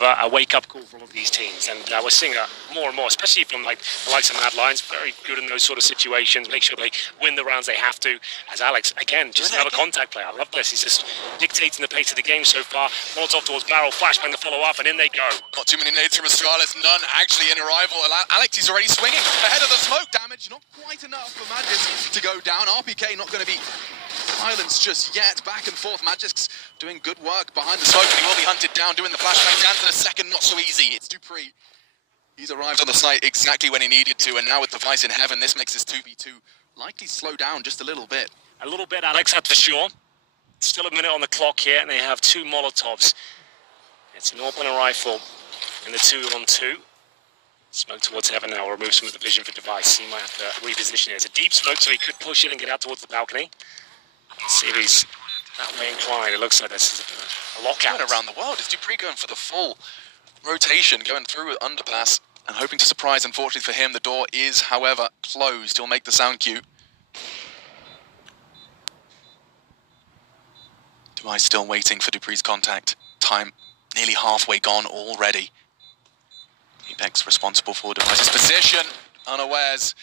a wake-up call for all of these teams, and we're seeing more and more, especially from like the likes of Mad Lions, very good in those sort of situations, make sure they win the rounds they have to. As Alex, again, just another contact player. I love this. He's just dictating the pace of the game so far. Molotov towards barrel, flashbang the follow-up, and in they go. Not too many nades from Astralis, none actually in arrival. Alex, he's already swinging ahead of the smoke damage. Not quite enough for Magisk to go down. RPK not going to be silenced just yet. Back and forth, Magisk's doing good work behind the smoke, and he will be hunted down, doing the flashbang dance in a second. Not so easy. It's Dupree. He's arrived on the site exactly when he needed to, and now with Device in heaven, this makes this 2v2 likely slow down just a little bit. A little bit, Alex, that's for sure. Still a minute on the clock here, and they have 2 Molotovs. It's an open rifle in the 2-on-2. Smoke towards heaven now, remove some of the vision for Device. He might have to reposition it. It's a deep smoke, so he could push it and get out towards the balcony. Let's see if he's that way inclined. It looks like this is a lockout. Around the world, is Dupree going for the full rotation, going through with underpass and hoping to surprise. Unfortunately for him, the door is, however, closed. He'll make the sound cue. Device still waiting for Dupree's contact. Time nearly halfway gone already. Apex responsible for Device's position, unawares,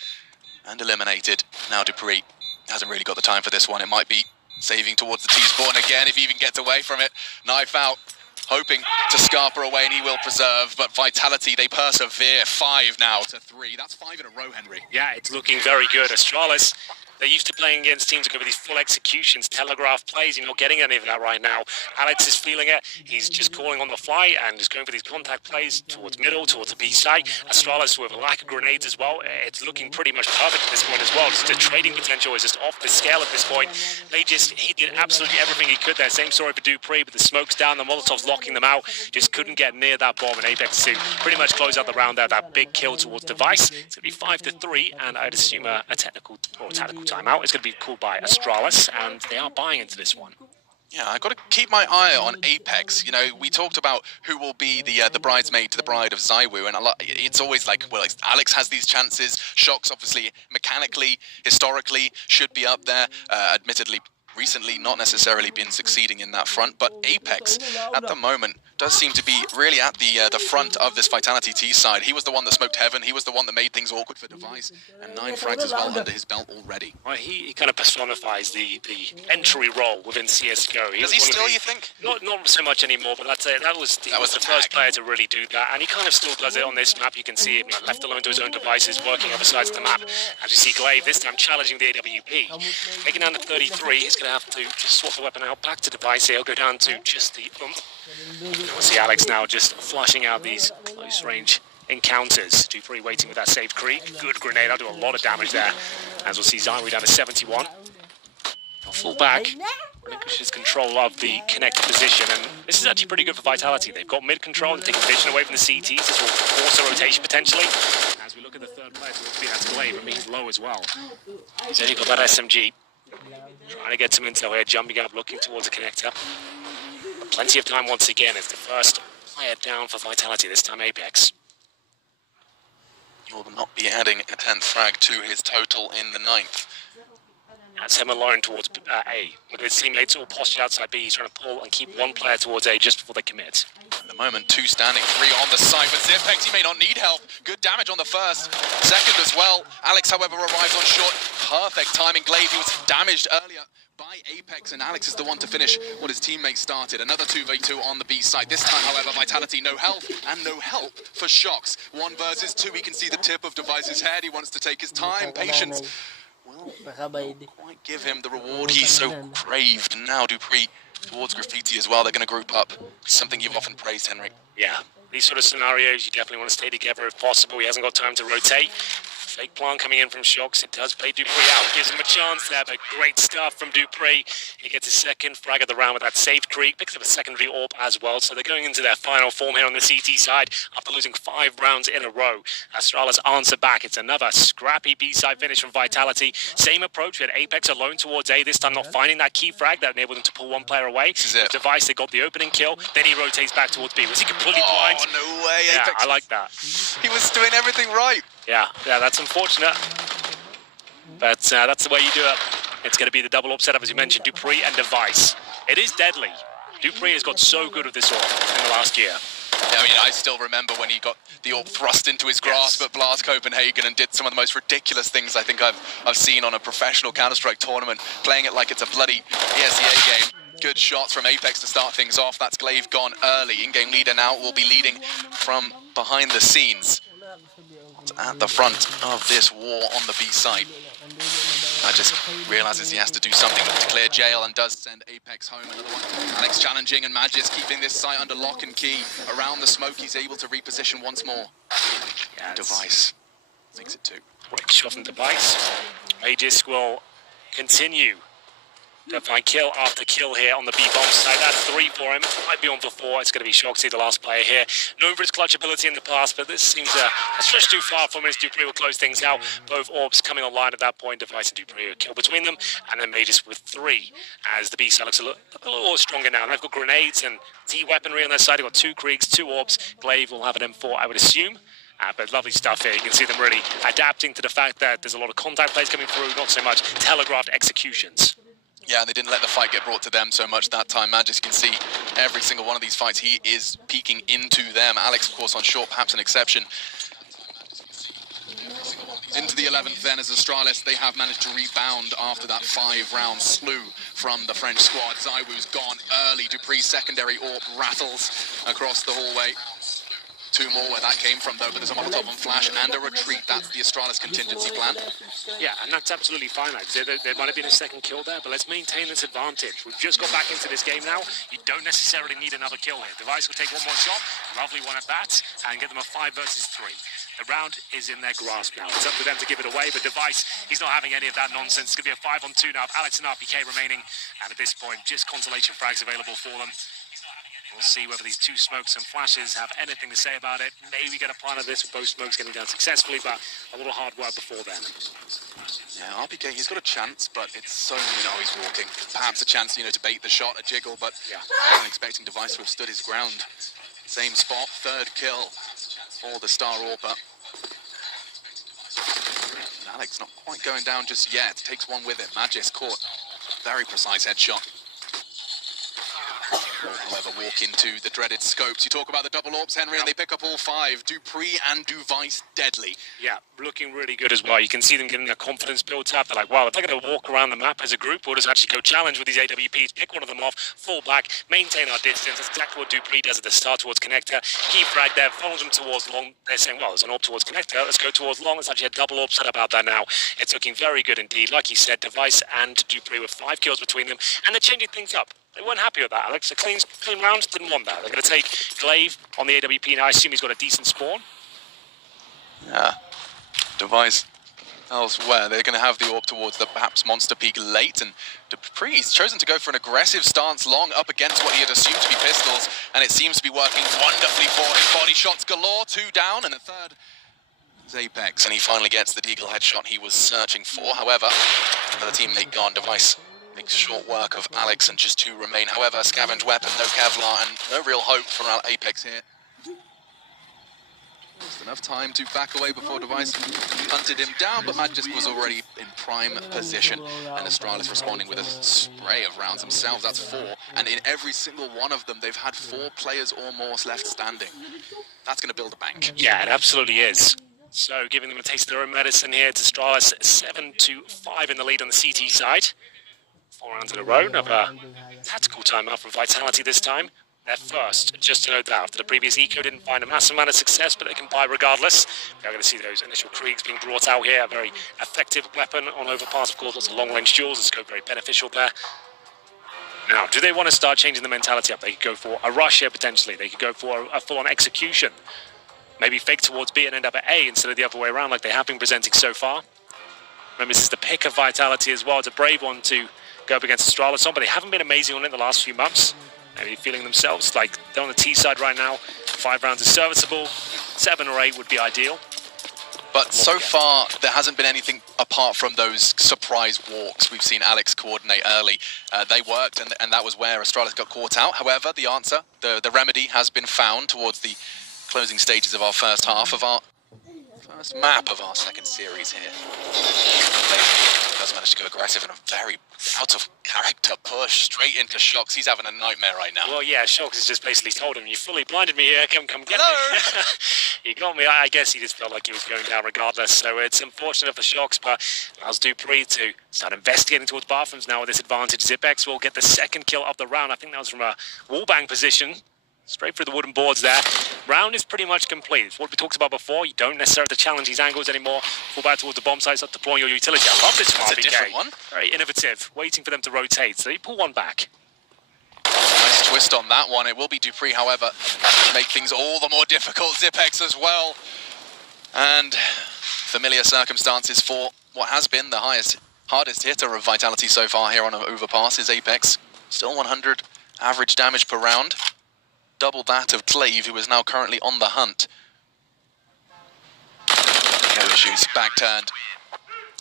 and eliminated. Now Dupree hasn't really got the time for this one. It might be saving towards the T-spawn again if he even gets away from it. Knife out, hoping to scarper away, and he will preserve, but Vitality, they persevere. 5 now to 3. That's 5 in a row, Henry. Yeah, it's looking very good. Astralis, they're used to playing against teams that go with these full executions, telegraph plays. You're not getting any of that right now. Alex is feeling it. He's just calling on the fly and just going for these contact plays towards middle, towards the B site. Astralis with a lack of grenades as well. It's looking pretty much perfect at this point as well. Just the trading potential is just off the scale at this point. He did absolutely everything he could there. Same story for Dupree, but the smoke's down, the Molotov's locking them out. Just couldn't get near that bomb, and Apex 2 pretty much close out the round there. That big kill towards Device. It's going to be 5-3, and I'd assume a technical or a tactical timeout is going to be called by Astralis, and they are buying into this one. Yeah, I've got to keep my eye on Apex. You know, we talked about who will be the bridesmaid to the bride of Zywoo, and it's always like, well, Alex has these chances. Shox, obviously, mechanically, historically, should be up there. Admittedly, recently not necessarily been succeeding in that front, but Apex, at the moment, does seem to be really at the front of this Vitality T side. He was the one that smoked heaven. He was the one that made things awkward for Device, and 9 frags as well under his belt already. Well, he kind of personifies the entry role within CSGO. Does he still, you think? Not so much anymore, but that was the first player to really do that, and he kind of still does it on this map. You can see him left alone to his own devices, working other sides of the map. As you see Glaive this time challenging the AWP. Making down to 33, he's going to have to just swap the weapon out back to Device. He'll go down to just the We'll see Alex now just flushing out these close range encounters. Dupree waiting with that saved creep. Good grenade, that'll do a lot of damage there. As we'll see Zywoo down to 71. Full back, relinquishes control of the connected position, and this is actually pretty good for Vitality. They've got mid control and taking vision away from the CTs. This will force a rotation potentially. As we look at the third player, that's Glaive, and he's low as well. He's only got that SMG. Trying to get some intel here, jumping up, looking towards the connector. Plenty of time once again. It's the first player down for Vitality, this time Apex. He will not be adding a 10th frag to his total in the 9th. That's him alone towards A. Look at his teammates all postured outside B. He's trying to pull and keep one player towards A just before they commit. At the moment, 2 standing, 3 on the side, but Zipex, he may not need help. Good damage on the first. Second as well. Alex, however, arrives on short. Perfect timing. Glaive, he was damaged earlier by Apex, and Alex is the one to finish what his teammates started. Another 2v2 on the B side. This time, however, Vitality, no health, and no help for Shox. 1 versus 2, he can see the tip of Device's head. He wants to take his time, patience. Will quite give him the reward he so craved. And now Dupree towards Graffiti as well. They're going to group up. Something you've often praised, Henry. Yeah, these sort of scenarios, you definitely want to stay together if possible. He hasn't got time to rotate. Fake plant coming in from Shox. It does play Dupree out. Gives him a chance there, but great stuff from Dupree. He gets his second frag of the round with that saved creep. Picks up a secondary AWP as well. So they're going into their final form here on the CT side after losing 5 rounds in a row. Astralis answer back. It's another scrappy B-side finish from Vitality. Same approach. We had Apex alone towards A. This time not finding that key frag that enabled them to pull 1 player away. This is it. Device, they got the opening kill. Then he rotates back towards B. Was he completely blind? Oh, no way. Yeah, Apex, I like that. He was doing everything right. Yeah, that's unfortunate. But that's the way you do it. It's going to be the double up setup, as you mentioned, Dupree and Device. It is deadly. Dupree has got so good with this AWP in the last year. Yeah, I mean, I still remember when he got the AWP thrust into his grasp at Blast Copenhagen and did some of the most ridiculous things I think I've seen on a professional Counter-Strike tournament, playing it like it's a bloody ESEA game. Good shots from Apex to start things off. That's Glaive gone early. In-game leader now will be leading from behind the scenes. At the front of this war on the B site. I just realizes he has to do something to clear jail and does send Apex home. Another one. Alex challenging and Magis keeping this site under lock and key. Around the smoke, he's able to reposition once more. Yes. Device makes it 2. Quick shot from Device. Magis will continue to find kill after kill here on the B-bomb side. That's 3 for him. Might be on for 4. It's going to be Shoxy, the last player here. Known for his clutch ability in the past, but this seems a stretch too far from him as dupreeh will close things out. Both orbs coming online at that point. Device and dupreeh will kill between them. And then Magis with 3 as the B side looks a little stronger now. They've got grenades and T-weaponry on their side. They've got 2 Kriegs, 2 orbs. Glaive will have an M4, I would assume. But lovely stuff here. You can see them really adapting to the fact that there's a lot of contact plays coming through, not so much telegraphed executions. Yeah, they didn't let the fight get brought to them so much that time. Magis can see every single one of these fights. He is peeking into them. Alex, of course, on short, perhaps an exception. Into the 11th then as Astralis, they have managed to rebound after that 5-round slew from the French squad. Zywoo's gone early. dupreeh's secondary AWP rattles across the hallway. 2 more where that came from though, but there's a Molotov on flash and a retreat. That's the Astralis contingency plan. Yeah, and that's absolutely fine. There might have been a second kill there, but let's maintain this advantage. We've just got back into this game now. You don't necessarily need another kill here. Device will take 1 more shot, lovely one at that, and get them a 5 versus 3. The round is in their grasp now. It's up to them to give it away, but Device, he's not having any of that nonsense. It's going to be a 5-on-2 now. Alex and RPK remaining, and at this point, just consolation frags available for them. We'll see whether these 2 smokes and flashes have anything to say about it. Maybe get a plan of this with both smokes getting down successfully, but a little hard work before then. Yeah, RPK, he's got a chance, but it's so, he's walking. Perhaps a chance, to bait the shot, a jiggle, but yeah. I wasn't expecting Device to have stood his ground. Same spot, 3rd kill for the Star AWPer. And Alex not quite going down just yet. Takes 1 with him. Magis caught. Very precise headshot. However, walk into the dreaded scopes. You talk about the double AWPs, Henry, and they pick up all 5. dupreeh and Device deadly. Yeah, looking really good as well. You can see them getting their confidence built up. They're like, wow, if they're going to walk around the map as a group, we'll just actually go challenge with these AWPs, pick one of them off, fall back, maintain our distance. That's exactly what dupreeh does at the start towards connector. Key frag there, follows them towards long. They're saying, well, there's an AWP towards connector. Let's go towards long. It's actually a double AWP set up out there now. It's looking very good indeed. Like you said, Device and dupreeh with 5 kills between them, and they're changing things up. They weren't happy with that, Alex. A clean round, didn't want that. They're going to take Glaive on the AWP now. I assume he's got a decent spawn. Yeah. Device elsewhere. They're going to have the AWP towards the perhaps monster peak late, and dupreeh's chosen to go for an aggressive stance long up against what he had assumed to be pistols, and it seems to be working wonderfully for him. Body shots galore, 2 down, and the 3rd is Apex, and he finally gets the deagle headshot he was searching for. However, another teammate gone. Device makes short work of Alex and just 2 remain. However, scavenge weapon, no Kevlar, and no real hope from Apex here. Just enough time to back away before Device hunted him down, but Magis was already in prime position, and Astralis responding with a spray of rounds themselves. That's 4, and in every single one of them, they've had 4 players or more left standing. That's going to build a bank. Yeah, it absolutely is. So, giving them a taste of their own medicine here. It's Astralis 7-5 in the lead on the CT side. 4 rounds in a row of a tactical timeout from Vitality this time. They're first, just to note that. After the previous eco didn't find a massive amount of success, but they can buy regardless. They're going to see those initial Kriegs being brought out here. A very effective weapon on overpass, of course. Lots of long-range duels. It's very beneficial there. Now, do they want to start changing the mentality up? They could go for a rush here, potentially. They could go for a full-on execution. Maybe fake towards B and end up at A instead of the other way around, like they have been presenting so far. Remember, this is the pick of Vitality as well. It's a brave one to go up against Astralis on, but they haven't been amazing on it the last few months. Maybe feeling themselves like they're on the T side right now. 5 rounds is serviceable. 7 or 8 would be ideal. But so far, there hasn't been anything apart from those surprise walks. We've seen Alex coordinate early. They worked, and that was where Astralis got caught out. However, the answer, the remedy has been found towards the closing stages of our first half of our First map of our second series here. He does manage to go aggressive in a very out-of-character push straight into Shocks. He's having a nightmare right now. Well, yeah, Shocks has just basically told him, you fully blinded me here, come get Hello. me. He got me. I guess he just felt like he was going down regardless, so it's unfortunate for Shocks, but allows Dupree to start investigating towards bathrooms now with this advantage. Zipex will get the second kill of the round. I think that was from a wallbang position. Straight through the wooden boards there. Round is pretty much complete. It's what we talked about before. You don't necessarily have to challenge these angles anymore. Fall back towards the bomb site, start deploying your utility. I love this from That's RBK. a different one. Very innovative, waiting for them to rotate. So you pull one back. Nice twist on that one. It will be Dupree, however, to make things all the more difficult. Zipex as well. And familiar circumstances for what has been the hardest hitter of Vitality so far here on an overpass is Apex. Still 100 average damage per round. Double that of Glaive, who is now currently on the hunt. No issues, back turned.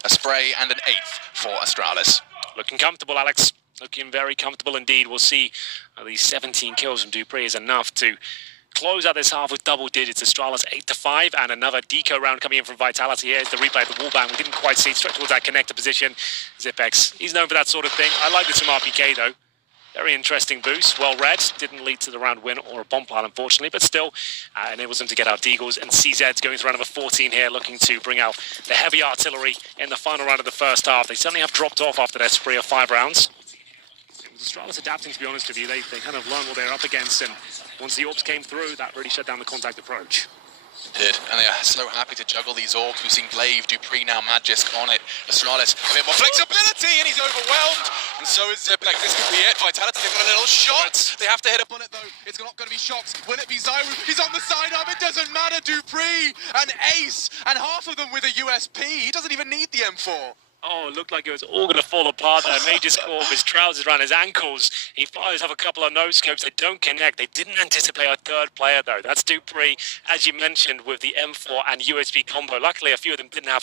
A spray and an 8th for Astralis. Looking comfortable, Alex. Looking very comfortable indeed. We'll see these 17 kills from Dupree is enough to close out this half with double digits. Astralis 8-5, and another deco round coming in from Vitality. Here's the replay of the wallbang. We didn't quite see it straight towards that connector position. Zipex, he's known for that sort of thing. I like this from RPK though. Very interesting boost, well read. Didn't lead to the round win or a bomb pile, unfortunately, but still enables them to get out Deagles. And CZ's going to round number 14 here, looking to bring out the heavy artillery in the final round of the first half. They suddenly have dropped off after their spree of 5 rounds. It was Astralis adapting, to be honest with you. They kind of learned what they're up against, and once the orbs came through, that really shut down the contact approach. Did, and they are so happy to juggle these orbs. We've seen Glaive, Dupree now, Magisk on it. Astralis, a bit more flexibility, and he's overwhelmed. And so is Zipex. This could be it. Vitality, they've got a little shot. They have to hit a bullet, though. It's not going to be Shocks. Will it be Zyru? He's on the side of it. Doesn't matter. Dupree, an ace, and half of them with a USP. He doesn't even need the M4. Oh, it looked like it was all going to fall apart there. Major score of his trousers around his ankles. He fires off a couple of no-scopes. They don't connect. They didn't anticipate a third player, though. That's Dupree, as you mentioned, with the M4 and USB combo. Luckily, a few of them didn't have help.